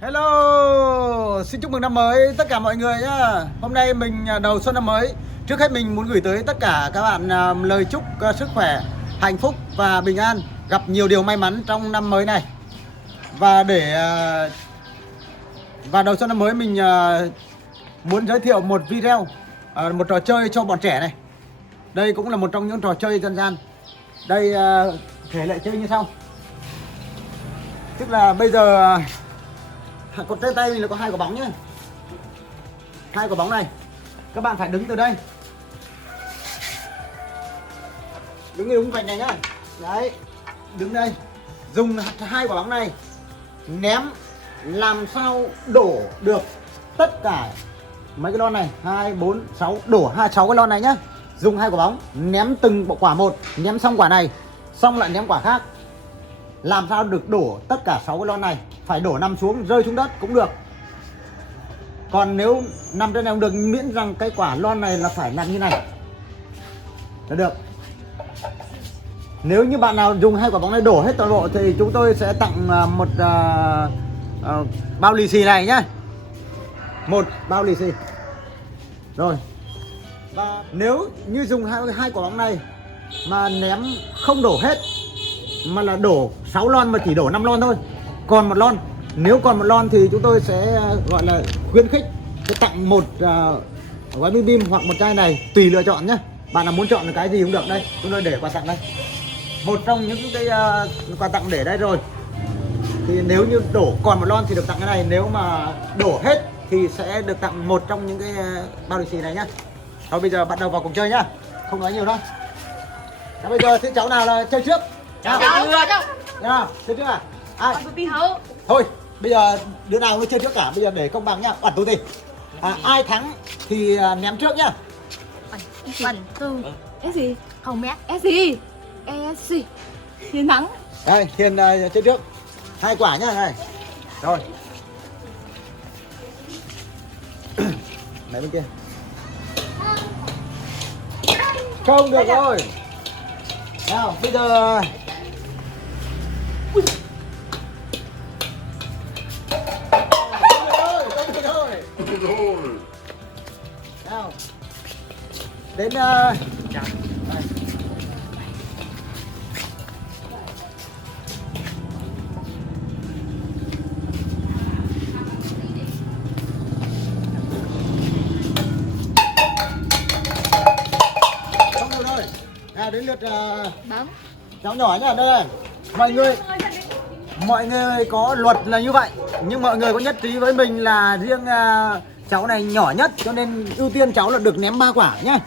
Hello, xin chúc mừng năm mới tất cả mọi người nhá. Hôm nay mình đầu xuân năm mới. Trước hết mình muốn gửi tới tất cả các bạn lời chúc sức khỏe, hạnh phúc và bình an, gặp nhiều điều may mắn trong năm mới này. Và đầu xuân năm mới mình muốn giới thiệu một video, một trò chơi cho bọn trẻ này. Đây cũng là một trong những trò chơi dân gian. Đây thể lệ chơi như sau. Tức là bây giờ còn trên tay mình là có 2 quả bóng nhé. 2 quả bóng này. Các bạn phải đứng từ đây. Đứng đúng vạch này nhá. Đấy. Đứng đây. Dùng 2 quả bóng này ném làm sao đổ được tất cả mấy cái lon này, 2 4 6 đổ 6 cái lon này nhá. Dùng 2 quả bóng ném từng quả một, ném xong quả này, xong lại ném quả khác. Làm sao được đổ tất cả 6 cái lon này, phải đổ nằm xuống, rơi xuống đất cũng được. Còn nếu nằm trên này không được, miễn rằng cái quả lon này là phải nằm như này là được. Nếu như bạn nào dùng 2 quả bóng này đổ hết toàn bộ thì chúng tôi sẽ tặng một bao lì xì này nhá. Một bao lì xì. Rồi. Và nếu như dùng hai quả bóng này mà ném không đổ hết, mà là đổ 6 lon mà chỉ đổ 5 lon thôi, còn 1 lon, nếu còn 1 lon thì chúng tôi sẽ gọi là khuyến khích sẽ tặng một gói bim bim hoặc một chai này, tùy lựa chọn nhé. Bạn nào muốn chọn là cái gì cũng được. Đây chúng tôi để quà tặng đây, một trong những cái quà tặng để đây rồi. Thì nếu như đổ còn 1 lon thì được tặng cái này, nếu mà đổ hết thì sẽ được tặng một trong những cái bao lì xì này nhá. Thôi bây giờ bắt đầu vào cuộc chơi nhá, không nói nhiều đâu. Bây giờ thì cháu nào là chơi trước? Cháu. Nào, chơi trước à? Ai? Thôi, bây giờ đứa nào mới chơi trước cả, bây giờ để công bằng nhá. Ẩn tu đi. Ai thắng thì ném trước nhá. Ẩn tu. Cái gì? Không mẹ. Cái gì? Cái gì? Hiền thắng. Đây, Hiền chơi trước. 2 quả nhá này. Rồi. Mẹ bên kia. Không được rồi. Nào, bây giờ nào. Đến xong rồi. Nào đến lượt Bấm. cháu nhỏ nhá. Đây này. Mọi người có luật là như vậy, nhưng mọi người có nhất trí với mình là riêng cháu này nhỏ nhất, cho nên ưu tiên cháu là được ném 3 quả nhá.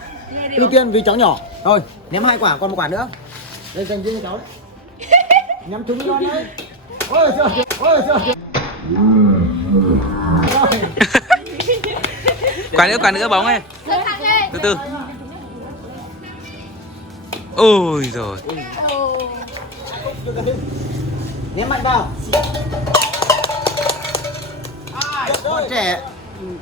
Ưu tiên vì cháu nhỏ. Thôi, ném 2 quả, còn 1 quả nữa. Đây dành riêng cho cháu đấy. Ném trúng con đấy. Ôi trời, ôi trời. Quả nữa bóng này. Từ từ. Ôi rồi. Ném mạnh vào.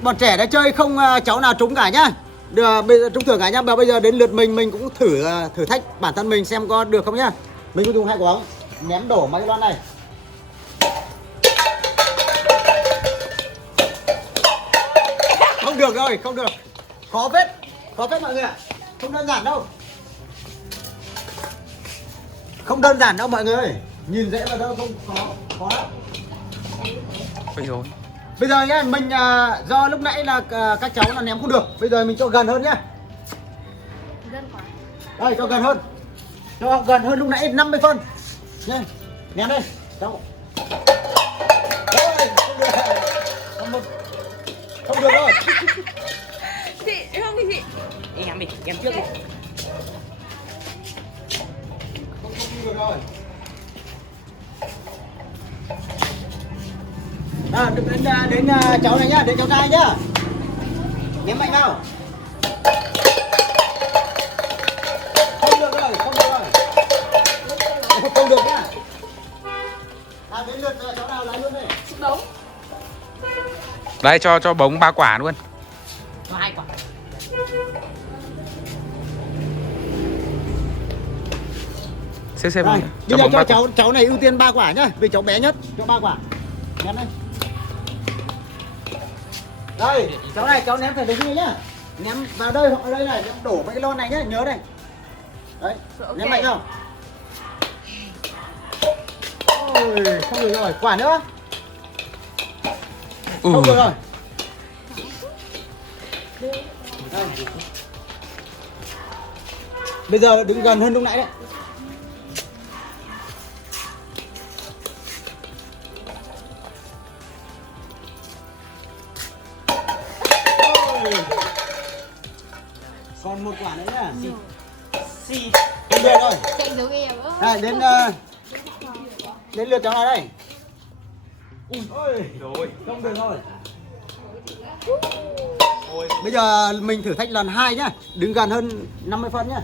Bọn trẻ đã chơi không cháu nào trúng cả nhá. Được, bây giờ trúng thưởng cả nhá. Bây giờ đến lượt mình cũng thử thách bản thân mình xem có được không nhá. Mình cũng dùng 2 quả bóng ném đổ mấy lon này. Không được rồi, không được. Khó phết mọi người ạ. Không đơn giản đâu. Không đơn giản đâu mọi người ơi. Nhìn dễ mà đâu, không khó lắm. Ôi rồi. Bây giờ nhá, mình do lúc nãy là các cháu là ném không được. Bây giờ mình cho gần hơn nhá. Đây, cho gần hơn. Cho gần hơn lúc nãy 50 phân. Nha. Ném đây. Đâu. Rồi, không được. Không được rồi. Chị, không thì chị. Em trước đi. Không được rồi. Đến cháu này nhá, đến cháu trai nhá. Ném mạnh vào. Không được rồi, không được rồi. Không được nhá. Đến lượt cháu nào lại luôn đây. Bóng. Đây cho bóng 3 quả luôn. Cho 2 quả. Xếp Rồi, bây giờ cho cháu này ưu tiên 3 quả nhá, vì cháu bé nhất, cho 3 quả. Nhắn đây. Đây, cháu này cháu ném phải đúng như nhá. Ném vào đây hoặc ở đây này, đổ mấy cái lon này nhá, nhớ đây. Đấy, Ok. ném mạnh không? Ôi, không được rồi, quả nữa. Không được rồi. Đây. Bây giờ đứng gần hơn lúc nãy đấy. Ôi. Còn một quả nữa nhá. Xì. Không được rồi. Chạy giống em á. Đây, đến lượt cháu nào đây? Ôi, không được rồi. Bây giờ mình thử thách lần 2 nhá. Đứng gần hơn 50 phân nhá.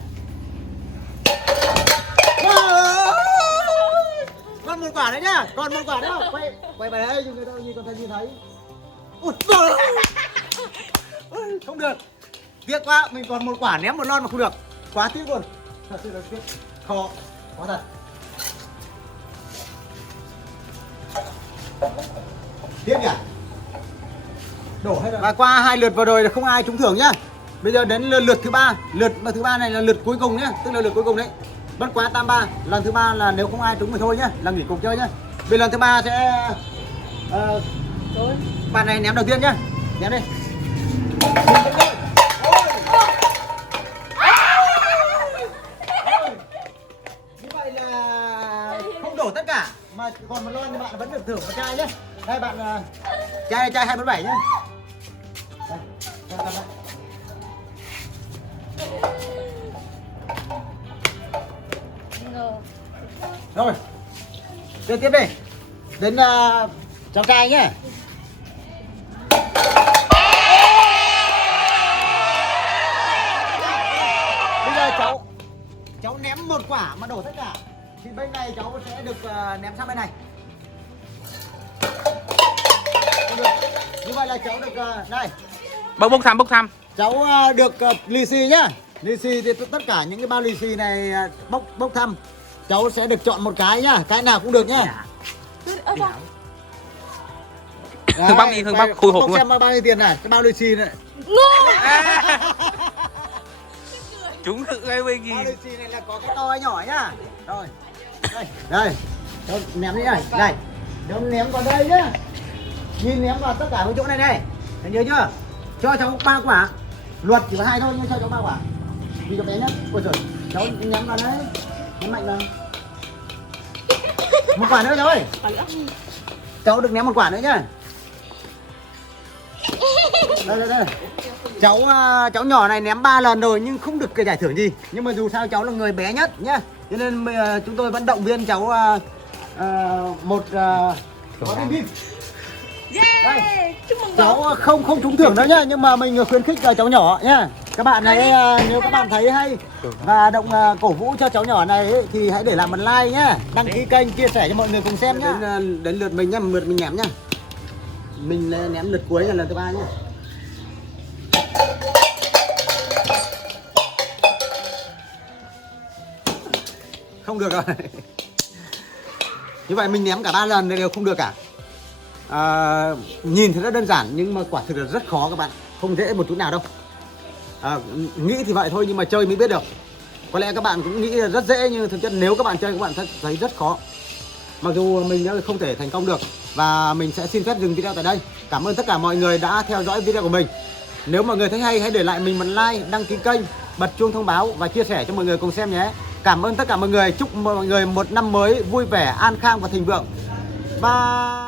Còn một quả nữa nhá. Còn một quả nữa. Quay về đây cho người ta nhìn thấy. Không được. Tiếc quá, mình còn một quả ném một lon mà không được. Quá tiếc luôn. Thật sự là tiếc. Khó. Quá thật. Tiếc nhỉ? Đổ hết rồi. Và qua 2 lượt vừa rồi là không ai trúng thưởng nhá. Bây giờ đến lượt thứ 3. Lượt thứ 3 này là lượt cuối cùng nhá, tức là lượt cuối cùng đấy. Bất quá tam 3. Lần thứ 3 là nếu không ai trúng thì thôi nhá, là nghỉ cuộc chơi nhá. Bây lần thứ 3 sẽ bạn này ném đầu tiên nhá. Ném đi. Như vậy là không đổ tất cả mà còn một lon thì bạn vẫn được thưởng một chai nhé. Đây bạn chai 247 nhé. Đây, cho tao đây. Rồi, chơi tiếp đi. Đến cháu trai nhé. Bây giờ cháu ném một quả mà đổ tất cả thì bên này cháu sẽ được ném sang bên này. Được. Như vậy là cháu được đây. Bốc thăm. Cháu được lì xì nhá. Lì xì thì tất cả những cái bao lì xì này bốc thăm. Cháu sẽ được chọn một cái nhá, cái nào cũng được nhá. Hương bóc đi, Hương bóc khui hộp luôn. Xem bao nhiêu tiền này, cái bao lì xì này. Chúng tự gây bên gì. Bao lì xì này là có cái to hay nhỏ nhá. Rồi. Đây. Đâu ném đi này. Đây. Đâu ném vào đây nhá. Nhìn ném vào tất cả những chỗ này này. Thấy nhớ chưa? Cho cháu 3 quả. Luật chỉ có 2 thôi nhưng cho cháu 3 quả. Vì cho bé nhá. Ôi giời, cháu ném vào đấy. Ném mạnh vào. Một quả nữa cháu ơi. Cháu được ném một quả nữa nhá. Đây. Cháu nhỏ này ném 3 lần rồi nhưng không được cái giải thưởng gì. Nhưng mà dù sao cháu là người bé nhất nhá. Cho nên chúng tôi vẫn động viên cháu một có cái pin. Đây. Cháu không trúng thưởng đâu nhá, nhưng mà mình khuyến khích cháu nhỏ nhá. Các bạn này nếu các bạn thấy hay và động cổ vũ cho cháu nhỏ này ấy, thì hãy để lại một like nhá, đăng ký kênh, chia sẻ cho mọi người cùng xem nhá. Đến lượt mình nhá, lượt mình ném nhá. Mình ném lượt cuối là lần thứ 3 nhá. Không được rồi. Như vậy mình ném cả 3 lần đều không được cả. Nhìn thì rất đơn giản nhưng mà quả thực là rất khó các bạn, không dễ một chút nào đâu. Nghĩ thì vậy thôi nhưng mà chơi mới biết được. Có lẽ các bạn cũng nghĩ là rất dễ nhưng thực chất nếu các bạn chơi các bạn thấy rất khó. Mặc dù mình đã không thể thành công được. Và mình sẽ xin phép dừng video tại đây. Cảm ơn tất cả mọi người đã theo dõi video của mình. Nếu mọi người thấy hay hãy để lại mình một like, đăng ký kênh, bật chuông thông báo và chia sẻ cho mọi người cùng xem nhé. Cảm ơn tất cả mọi người, chúc mọi người một năm mới vui vẻ, an khang và thịnh vượng. Bye.